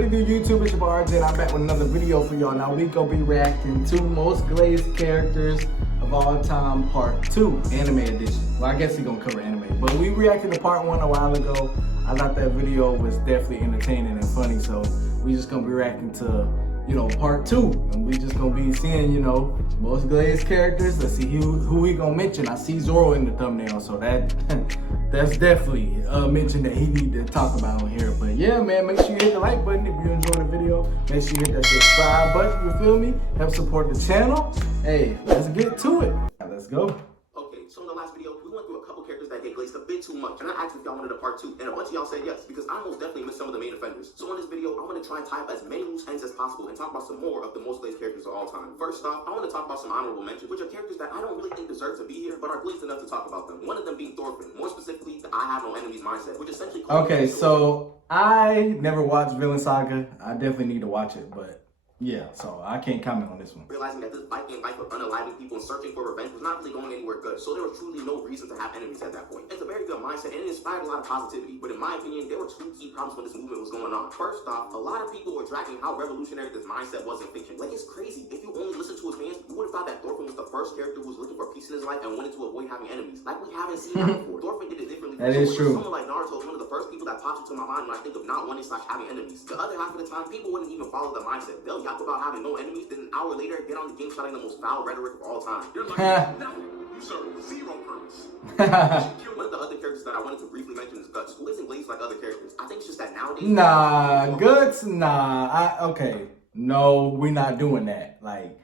What it do, YouTube? It's your boy RJ, and I'm back with another video for y'all. Now we gonna be reacting to most glazed characters of all time, part 2, anime edition. Well, I guess he's gonna cover anime, but we reacted to part 1 a while ago. I thought that video was definitely entertaining and funny, so we just gonna be reacting to, you know, part 2, and we just gonna be seeing, you know, most glazed characters. Let's see who he gonna mention. I see Zoro in the thumbnail, so that's definitely a mention that he need to talk about on here. But yeah, man, make sure you hit the like button if you enjoyed the video. Make sure you hit that subscribe button, you feel me? Help support the channel. Hey, let's get to it. Let's go. Okay, so in the last video, we went through a couple characters that get glazed a bit too much, and I asked if y'all wanted a part 2, and a bunch of y'all said yes, because I most definitely missed some of the main offenders. So in this video, I want to try and tie up as many loose ends as possible and talk about some more of the most glazed characters of all time. First off, I want to talk about some honorable mentions, which are characters that I don't really think deserve to be here, but are glazed enough to talk about them. One of them being Thorfinn, more specifically, the I have no enemies mindset, which essentially... Okay, so I never watched Villain Saga. I definitely need to watch it, but yeah, so I can't comment on this one. Realizing that this Viking life of unaliving people and searching for revenge was not really going anywhere good, so there was truly no reason to have enemies at that point. It's a very good mindset and it inspired a lot of positivity, but in my opinion, there were two key problems when this movement was going on. First off, a lot of people were dragging how revolutionary this mindset was in fiction. Like, it's crazy. If you only listen to his fans, you would have thought that Thorfinn was the first character who was looking for peace in his life and wanted to avoid having enemies. Like, we haven't seen that before. Thorfinn did it differently. That is true. Someone like Naruto is one of the first people that pops into my mind when I think of not wanting / having enemies. The other half of the time, people wouldn't even follow the mindset. They'll yap about having no enemies, then an hour later, get on the game shouting the most foul rhetoric of all time. You're like, no, you serve zero purpose. One of the other characters that I wanted to briefly mention is Guts, who isn't glazed like other characters. I think it's just that nowadays... Nah, Guts, nah. Okay, no, we're not doing that. Like,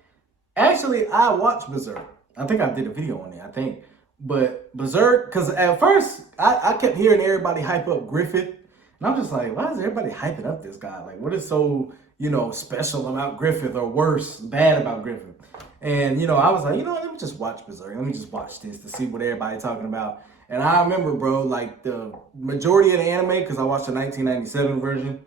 actually, I watched Berserk. I think I did a video on it, I think. But Berserk, because at first, I kept hearing everybody hype up Griffith. And I'm just like, why is everybody hyping up this guy? Like, what is so, you know, special about Griffith, or worse, bad about Griffith? And, you know, I was like, you know, let me just watch Berserk. Let me just watch this to see what everybody's talking about. And I remember, bro, like, the majority of the anime, because I watched the 1997 version,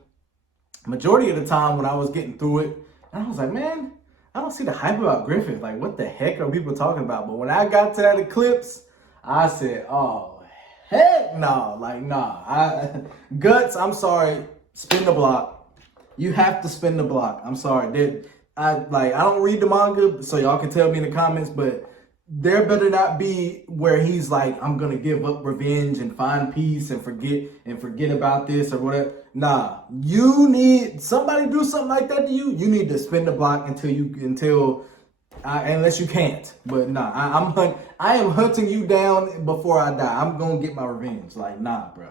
majority of the time when I was getting through it, and I was like, man, I don't see the hype about Griffith. Like, what the heck are people talking about? But when I got to that eclipse, I said, oh, heck no. Like, nah. Guts, I'm sorry, spin the block. You have to spin the block. I'm sorry. I don't read the manga, so y'all can tell me in the comments, but there better not be where he's like, I'm gonna give up revenge and find peace and forget about this or whatever. Nah, you need somebody do something like that to you. You need to spin the block unless you can't. But nah, I am hunting you down before I die. I'm gonna get my revenge. Like, nah, bro.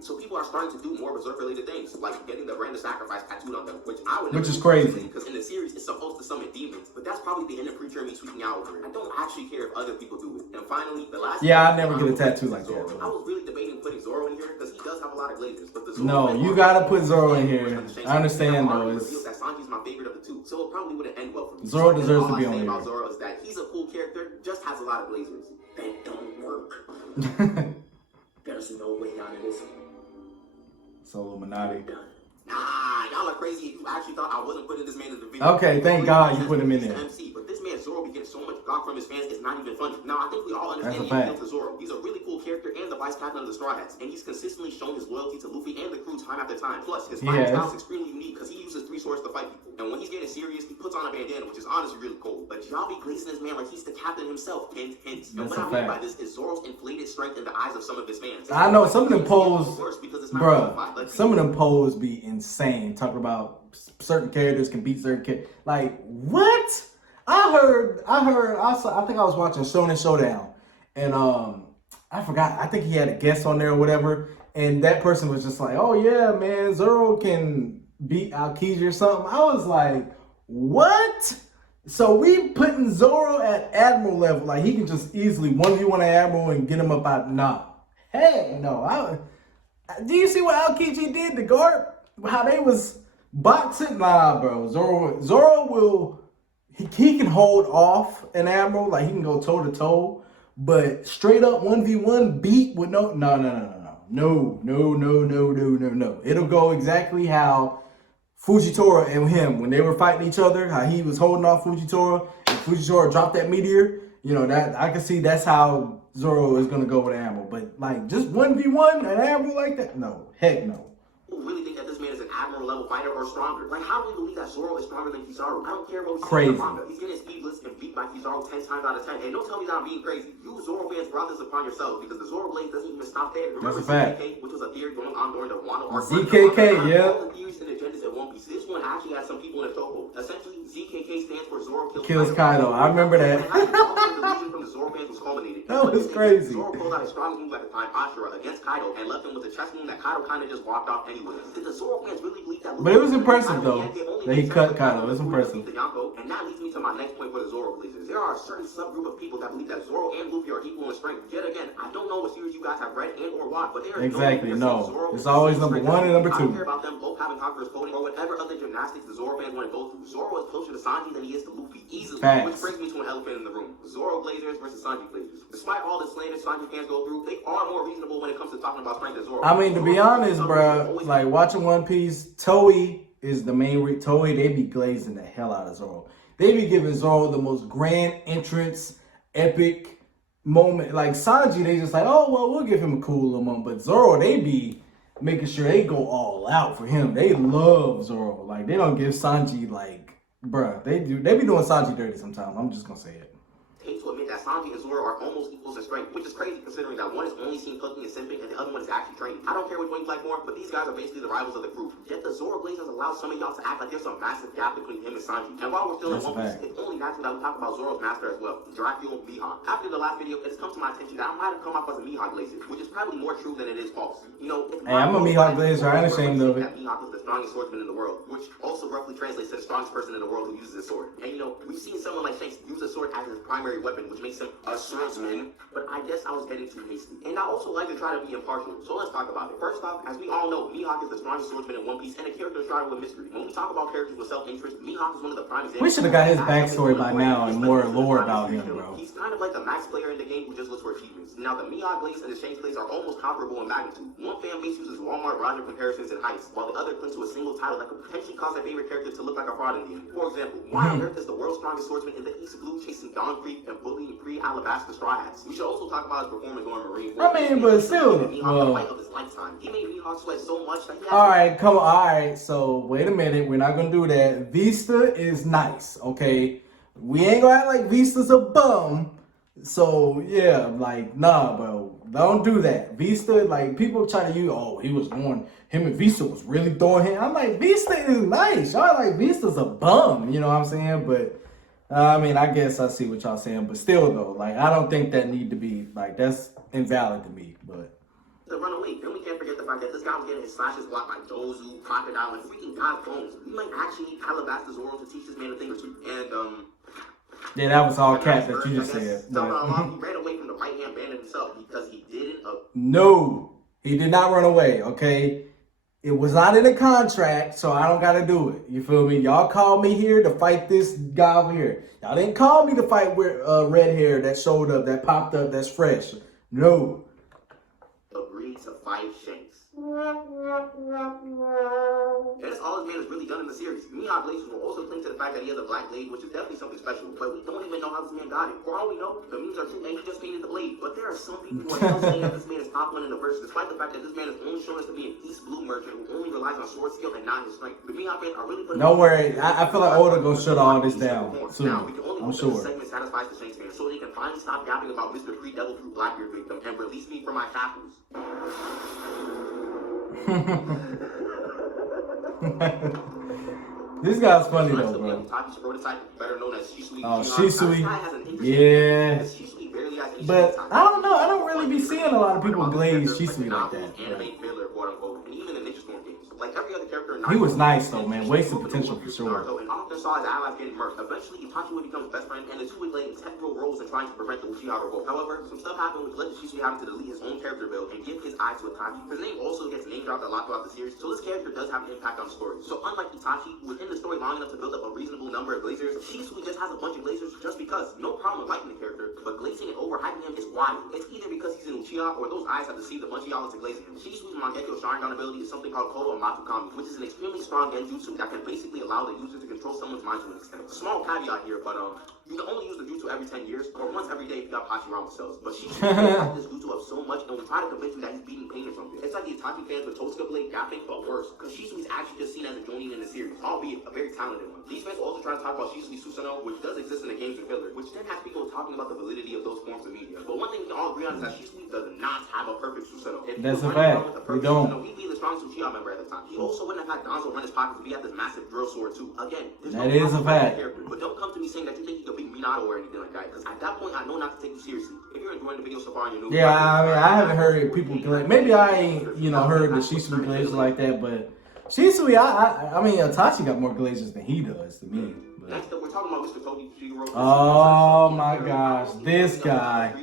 So people are starting to do more Berserk-related things, like getting the brand of sacrifice tattooed on them, which I would never. Which is crazy. Because in the series, it's supposed to summon demons, but that's probably the inner creature of me tweaking out over it. I don't actually care if other people do it. And finally, the last... Yeah, I'd never get a tattoo like that. I was really debating putting Zoro in here, because he does have a lot of glazers, but the Zoro... No, you gotta put Zoro in here. I understand, though. That Sanji's my favorite of the two, so it probably wouldn't end well for me. Zoro deserves to be on here. All I say about Zoro is that he's a cool character, just has a lot of glazers. That don't work. There's no way out of this. Illuminati. Nah, y'all are crazy. You actually thought I wasn't putting this man in the video. Okay, thank God you put him in there. But this man Zoro be getting so much block from his fans, it's not even funny. Now, I think we all understand the appeal to Zoro. He's a really cool character and the vice captain of the Straw Hats, and he's consistently shown his loyalty to Luffy and the crew time after time. Plus, his fighting style is extremely unique because he uses 3 swords to fight people. And when he's getting serious, he puts on a bandana, which is honestly really cool. But y'all be glazing this man like he's the captain himself. Hint, hint. And what I mean by this is Zoro's inflated strength in the eyes of some of his fans. I know some of them pose, bruh. Some of them pose be insane. Talking about certain characters can beat certain characters. Like, what? I think I was watching Shonen Showdown, and I forgot. I think he had a guest on there or whatever, and that person was just like, "Oh yeah, man, Zoro can beat Aokiji or something." I was like, "What?" So we putting Zoro at Admiral level, like he can just easily 1v1 an Admiral and get him up out. Nah, heck no. Do you see what Aokiji did to guard? How they was boxing? Nah, bro. Zoro will. He can hold off an Admiral, like he can go toe to toe, but straight up 1v1 beat with no. It'll go exactly how Fujitora and him, when they were fighting each other, how he was holding off Fujitora, and Fujitora dropped that meteor. You know, that I can see that's how Zoro is gonna go with Admiral. But like just 1v1 an Admiral like that? No, heck no. really think that this man is an admiral level fighter or stronger. Like, how do we believe that Zoro is stronger than Kizaru? I don't care what we see in the manga. He's getting speedless and beat by Kizaru 10 times out of 10. And don't tell me that I'm being crazy. You Zoro fans brought this upon yourselves because the Zoro blade doesn't even stop there. Remember ZKK, which was a theory going on during the Wano arc? ZKK, yeah. All the theories and agendas in One Piece. This one actually has some people in a chokehold. Essentially, ZKK stands for Zoro kills Kaido. I remember that. From the Zoro fans was culminated. That was crazy. Zoro pulled out a strong move at the time, Ashura, against Kaido, and left him with a chest wound that Kaido kind of just walked off anyway. Did the Zoro fans really believe that? But it was impressive though that he cut Kaido. It's impressive. And that leads me to my next point for the Zoro Blazers. There are a certain subgroup of people that believe that Zoro and Luffy are equal in strength. Yet again, I don't know what series you guys have read and or watched, but there is no. It's always number 1 and number 2. I don't care about them both having Conqueror's coding or whatever other gymnastics the Zoro fans want to go through. Zoro is closer to Sanji than he is to Luffy easily. Facts. Which brings me to an elephant in the room. Zoro Blazers versus Sanji Blazers. Despite all the slander Sanji fans go through, they are more reasonable when it comes to talking about strength than Zoro. I mean, to be honest, bro, like watching One Piece, Toei is the main Toei, they be glazing the hell out of Zoro. They be giving Zoro the most grand entrance, epic moment. Like Sanji, they just like, oh, well, we'll give him a cool little moment. But Zoro, they be making sure they go all out for him. They love Zoro. Like, they don't give Sanji, like, bruh, they be doing Sanji dirty sometimes. I'm just gonna say it. Hate to admit that Sanji and Zoro are almost equals in strength, which is crazy considering that one is only seen cooking and simping and the other one is actually training. I don't care which one you like more, but these guys are basically the rivals of the group. Yet the Zoro Blazers allow some of y'all to act like there's a massive gap between him and Sanji. And while we're still in One Piece, it's only natural that we talk about Zoro's master as well, Dracula Mihawk. After the last video, it's come to my attention that I might have come off as a Mihawk Blazer, which is probably more true than it is false. You know, hey, I'm a Mihawk Blazer, I ain't ashamed of it. That Mihawk is the strongest swordsman in the world, which also roughly translates to the strongest person in the world who uses a sword. And you know, we've seen someone like Shanks use a sword as his primary weapon, which makes him a swordsman, but I guess I was getting too hasty. And I also like to try to be impartial, so let's talk about it. First off, as we all know, Mihawk is the strongest swordsman in One Piece and a character shrouded with mystery. When we talk about characters with self-interest, Mihawk is one of the prime examples. We should have got his backstory by now and more lore about him, bro. He's kind of like the max player in the game who just looks for achievements. Now, the Mihawk Blaze and the Shanks Blaze are almost comparable in magnitude. One fan base uses Walmart Roger comparisons and heists, while the other clings to a single title that could potentially cause their favorite character to look like a fraud in the end. For example, why on earth is the world's strongest swordsman in the East Blue chasing Dawn Creek and bullying pre-Alabasta Straw Hats? We should also talk about his performance on Marine. I mean, but still, well, of his lifetime. He made Mihawk sweat so much that he had alright, come on, alright, so wait a minute, we're not gonna do that. Vista is nice, okay? We ain't gonna act like Vista's a bum. So yeah, like, nah, bro, don't do that. Vista, like, people try to use, oh, he was going, him and Vista was really throwing him. I'm like, Vista is nice. Y'all like, Vista's a bum, you know what I'm saying? But I mean, I guess I see what y'all saying, but still though, like, I don't think that need to be, like, that's invalid to me, but. To run away. Then we can't forget the fact that this guy was getting his slashes blocked by Dozu, Crocodile, and freaking God Bones. We might actually need Calabasas Zoro to teach this man a thing or two. And, yeah, that was all cat that you just said. He ran away from the right-hand bandit himself because he didn't. No, he did not run away, okay? It was not in the contract, so I don't got to do it. You feel me? Y'all called me here to fight this guy over here. Y'all didn't call me to fight with red hair that showed up, that popped up, that's fresh. No. Agreed to fight Shanks. That's all this man has really done in the series. Mihawk Blazers will also cling to the fact that he has a black blade, which is definitely something special, but we don't even know how this man got it. For all we know, the memes are true and he just painted the blade. But there are some people who are still saying that this man is top one in the verse, despite the fact that this man is only shown us to be an East Blue merchant who only relies on sword skill and not his strength. The Mihawk fans are really putting. Don't worry, I feel like Oda gonna shut all this down soon. Now, we can only I'm hope sure. that this segment satisfies the Shanks fans so they can finally stop yapping about Mr. Free Devil Fruit Blackbeard victim and release me from my shackles. This guy's funny though, bro. Oh, Shisui. Yeah. But I don't know. I don't really be seeing a lot of people glaze Shisui like that. He was nice though, man. Wasted potential for sure. And often saw his allies getting murked. Eventually, Itachi would become his best friend, and the two would play integral roles in trying to prevent the Uchiha revolt. However, some stuff happened which led to Shisui having to delete his own character build and give his eye to Itachi. His name also gets name dropped a lot throughout the series, so this character does have an impact on the story. So unlike Itachi, who was in the story long enough to build up a reasonable number of glazers, Shisui just has a bunch of glazers just because. No problem with liking the character, but glazing and overhyping him is wild. It's either because he's an Uchiha or those eyes have deceived a bunch of y'all into glazing him. Shisui's Mangekyo Sharingan ability is something called Kodo Matsukami, which is an extremely strong genjutsu that can basically allow the user to control someone's mind to an extent. Small caveat here, but you can only use the jutsu every 10 years or once every day if you got Hashirama cells. But she hyped this jutsu up so much and will try to convince you that he's beating pain or something. It's like the Itachi fans with Totsuka Blade gapping, but worse, because Shisui's actually just seen as a jonin in the series, albeit a very talented one. These fans will also try to talk about Shisui Susanoo, which does exist in the games and filler, which then has people talking about the validity of those forms of media. But one thing we can all agree on is that Shisui does not have a perfect Susanoo. That's a fact. We don't. Susanoo, he'd be the strongest Uchiha member at the time. He also wouldn't have had Danzo run his pockets if he had this massive drill sword too. Again, that is a fact. But don't come to me saying that you think you could beat Minato or anything like that, because at that point I know not to take you seriously. If you're enjoying the video so far and you're new, yeah, I mean, I haven't heard people glaze. Maybe I ain't, you know, heard the Shisui glazes like that, but Shisui, I mean, Itachi got more glazes than he does to me. But. Next up, we're talking about Mr. Toji Shiguro. Oh my gosh, this guy.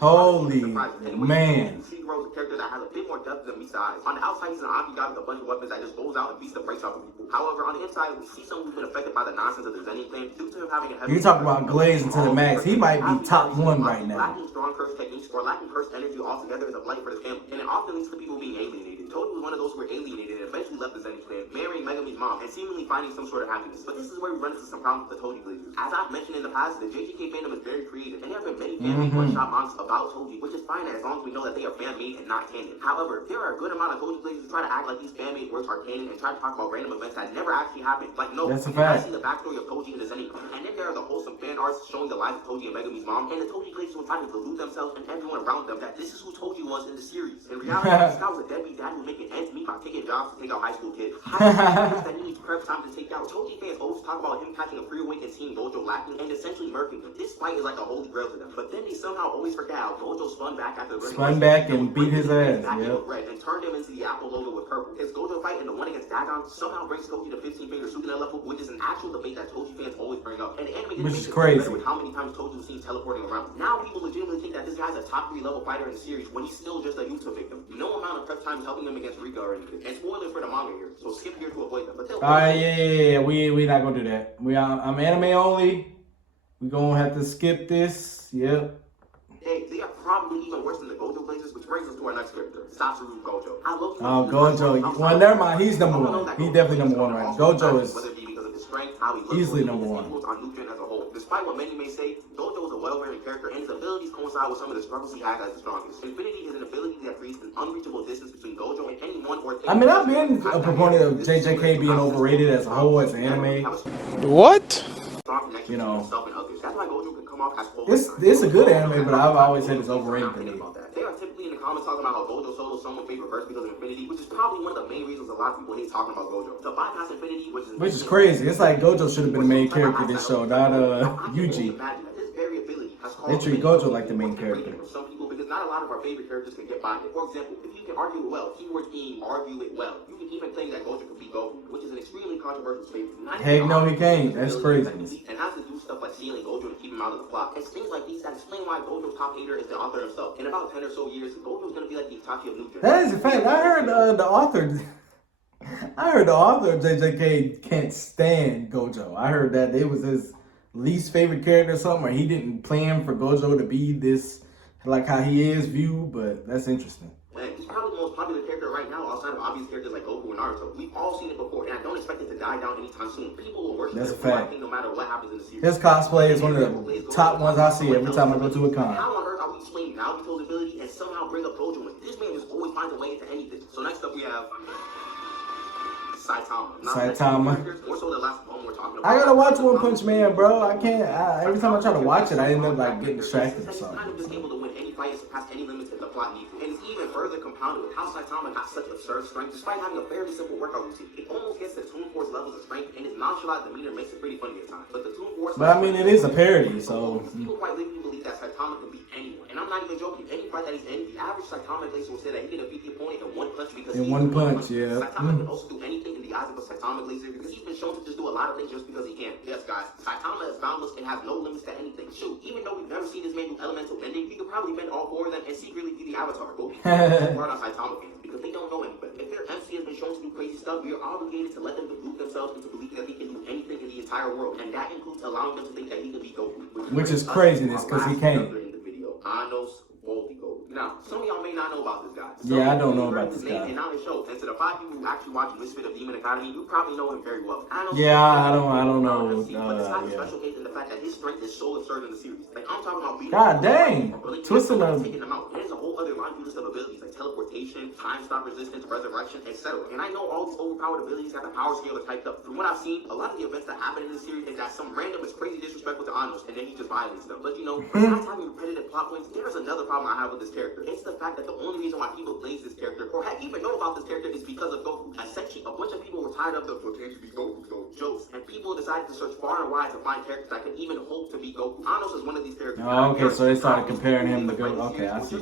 Holy man. Shigeru's a character that has a bit more depth than meets the eyes. On the outside, he's an Aki guy with a bunch of weapons that just goes out and beats the brakes off of people. However, on the inside, we see someone who's been affected by the nonsense of the Zenin thing due to him having a heavy... You talking about glazing to the max. He might be top one right now. Lacking strong curse techniques or lacking curse energy altogether is a blight for the family, and it often leads to people being alienated. Toji was one of those who were alienated and eventually left the Zenin clan, marrying Megumi's mom and seemingly finding some sort of happiness. But this is where we run into some problems with the Toji glazers. As I've mentioned in the past, the JJK fandom is very creative, and there have been many fan-made one-shot mangas about Toji, which is fine as long as we know that they are fan-made and not canon. However, there are a good amount of Toji glazers who try to act like these fan-made works are canon and try to talk about random events that never actually happened. Like, no, that's a fact. I see the backstory of Toji in the Zenin clan, and then there are the wholesome fan arts showing the lives of Toji and Megumi's mom, and the Toji glazers will try to delude themselves and everyone around them that this is who Toji was in the series. In reality, this guy was a deadbeat dad who was making ends meet by taking jobs to take out high school kids. That he needs prep time to take out. Toji fans always talk about him catching a free awake and seeing Gojo lacking and essentially murking him. This fight is like a holy grail to them. But then they somehow always forget how Gojo spun back after and beat his ass. Yep. Red and turned him into the Apple logo with purple. His Gojo fight and the one against Dagon somehow brings Toji to 15-finger Sukuna level, which is an actual debate that Toji fans always bring up. And the anime which is crazy with how many times Toji was seen teleporting around. Now people legitimately think that this guy's a top 3 level fighter in the series when he's still just a Yuta victim. No amount of prep time is helping him against Rika or anything. And spoilers for the manga here, so skip here to avoid them. But alright, yeah. We not gonna do that. I'm anime only. We gonna have to skip this. Yep. Hey, they are probably even worse than the Gojo Blazers, which brings us to our next character, Satoru Gojo. Oh, Gojo. Well, never mind. He's number one. He's definitely number one right now. Gojo is easily number one. Despite what many may say, Gojo is a well-rounded character, and his abilities coincide with some of the struggles he has as the strongest. Infinity is an ability that creates an unreachable distance between Gojo and any one or... I mean, I've been a proponent of JJK being overrated as a whole, as an anime. What? You know, that's why Gojo can come off as it's a good anime, but I've always said it's overrated to me. They are typically in the comments talking about how Gojo Solo is someone's favorite verse because of Infinity, which is probably one of the main reasons a lot of people hate talking about Gojo. To bypass Infinity, which is crazy. It's like Gojo should have been the main character of this show, not Yuji. They treat Gojo like the main character. Some people, because not a lot of our favorite characters can get by it. For example, if you can argue it well, keywords being argue it well, you can even claim that Gojo can beat Goku, which is an extremely controversial statement. Heck no, he can't. That's crazy. And has to do stuff like stealing Gojo to keep him out of the plot. It's things like these that explain why Gojo's top hater is the author himself. In about 10 or so years, Gojo's gonna be like the Itachi of New Japan. That is a fact. I heard the author. I heard the author of JJK can't stand Gojo. I heard that it was his least favorite character or something, or he didn't plan for Gojo to be this, like how he is viewed, but that's interesting. Man, he's probably the most popular character right now outside of obvious characters like Goku and Naruto. We've all seen it before, and I don't expect it to die down anytime soon. People will worship that's him a fact. no matter what happens in the series. His cosplay is one of the top ones I see every time I go to a con. How on earth are we explaining Naruto's ability and somehow bring up Gojo? This man just always finds a way into anything. So next up we have Saitama. More so the last one we're talking about. I gotta watch One Punch Man, bro. I can't. Every time I try to watch it, I end up like getting distracted or something. He's kind of just able to win any fight, surpass any limits that the plot needs. And it's even further compounded with how Saitama got such absurd strength, despite having a fairly simple workout routine. It almost gets to Toon Force levels of strength, and his nonchalant demeanor makes it pretty funny at times. But the Toon Force. But I mean, it is a parody, so. People quite literally believe that Saitama can beat anyone, and I'm not even joking. Any fight that he's in, the average Saitama glacier will say that he can defeat the opponent in one punch because in one punch, yeah. Saitama can also do anything in the eyes of a Saitama glacier because he's been shown to just do a lot of things just because he can. Yes, guys, Saitama is boundless and has no limits to anything. Shoot, even though we've never seen this man do elemental bending, he could probably bend all 4 of them and secretly be the Avatar. But we can't hard on Saitama fans because they don't know him. But if their MC has been shown to do crazy stuff, we are obligated to let them delude themselves into believing that he can do anything in the entire world, and that includes allowing them to think that he can be Goku, which is craziness because he can't. Anos Voltigo. Now, some of y'all may not know about this guy. Yeah, I don't know about this guy. And now his show. And to the 5 people who actually watch Misfit of Demon Academy, you probably know him very well. Yeah, I don't know. But this guy's a special case in the fact that his strength is so absurd in the series. Like, I'm talking about beating God dang. Twisting them. taking them out. There's a whole other laundry list of abilities like teleportation, time stop resistance, resurrection, etc. And I know all these overpowered abilities have the power scale typed up. From what I've seen, a lot of the events that happen in this series is that some random is crazy disrespectful to Anos, and then he just violates them. But you know, besides having repetitive plot points, there's another problem I have with this character. It's the fact that the only reason why people glaze this character, or have even know about this character, is because of Goku. Essentially, a bunch of people were tired of the potential to be Goku jokes, and people decided to search far and wide to find characters that could even hope to be Goku. Anos is one of these characters. Oh, okay, so they started comparing him to Goku. Okay, I see.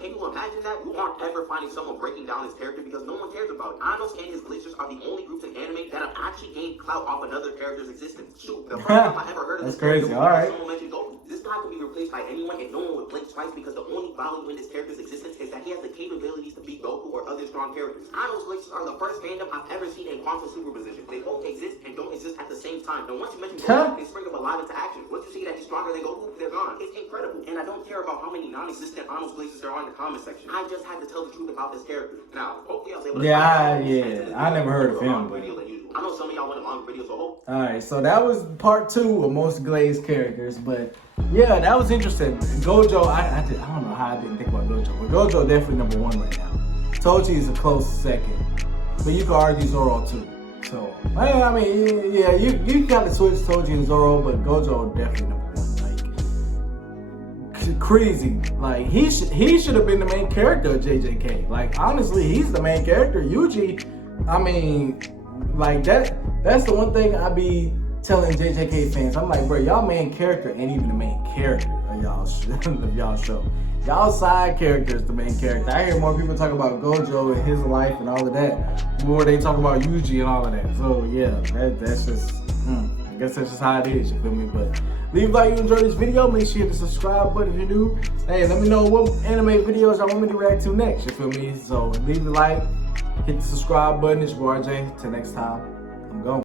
Can you imagine that? You aren't ever finding someone breaking down his character because no one cares about it. Anos and his Glazers are the only groups in anime that have actually gained clout off another character's existence. Shoot, the first time I ever heard of That's this crazy. character, All right. someone mentioned Goku. This guy could be replaced by anyone and no one would blink twice because the only value in this character's existence is that he has the capabilities to beat Goku or other strong characters. Anos Glazers are the first fandom I've ever seen in quantum superposition. They both exist and don't exist at the same time. And once you mention Goku, they spring up alive into action. Once you see that he's stronger than Goku, they're gone. It's incredible. And I don't care about how many non-existent Anos Glazers there are in the comment section. I just had to tell the truth about this character. Now, hopefully I was able to I never heard of him. But... I know some of y'all want a long video, so hope. Alright, so that was part 2 of most glazed characters, but yeah, that was interesting. Gojo, I don't know how I didn't think about Gojo, but Gojo definitely number 1 right now. Toji is a close second, but you could argue Zoro too. So, I mean, yeah, you gotta switch Toji and Zoro, but Gojo definitely number 1. Like, crazy. Like, he should have been the main character of JJK. Like, honestly, he's the main character. Yuji, I mean, like, that's the one thing I be telling JJK fans. I'm like, bro, y'all main character ain't even the main character of y'all show. Y'all side character is the main character. I hear more people talk about Gojo and his life and all of that before they talk about Yuji and all of that. So yeah, that's just, I guess that's just how it is, you feel me? But leave a like if you enjoyed this video. Make sure you hit the subscribe button if you're new. Hey, let me know what anime videos y'all want me to react to next, you feel me? So leave a like, hit the subscribe button. It's your boy RJ. Till next time, I'm going.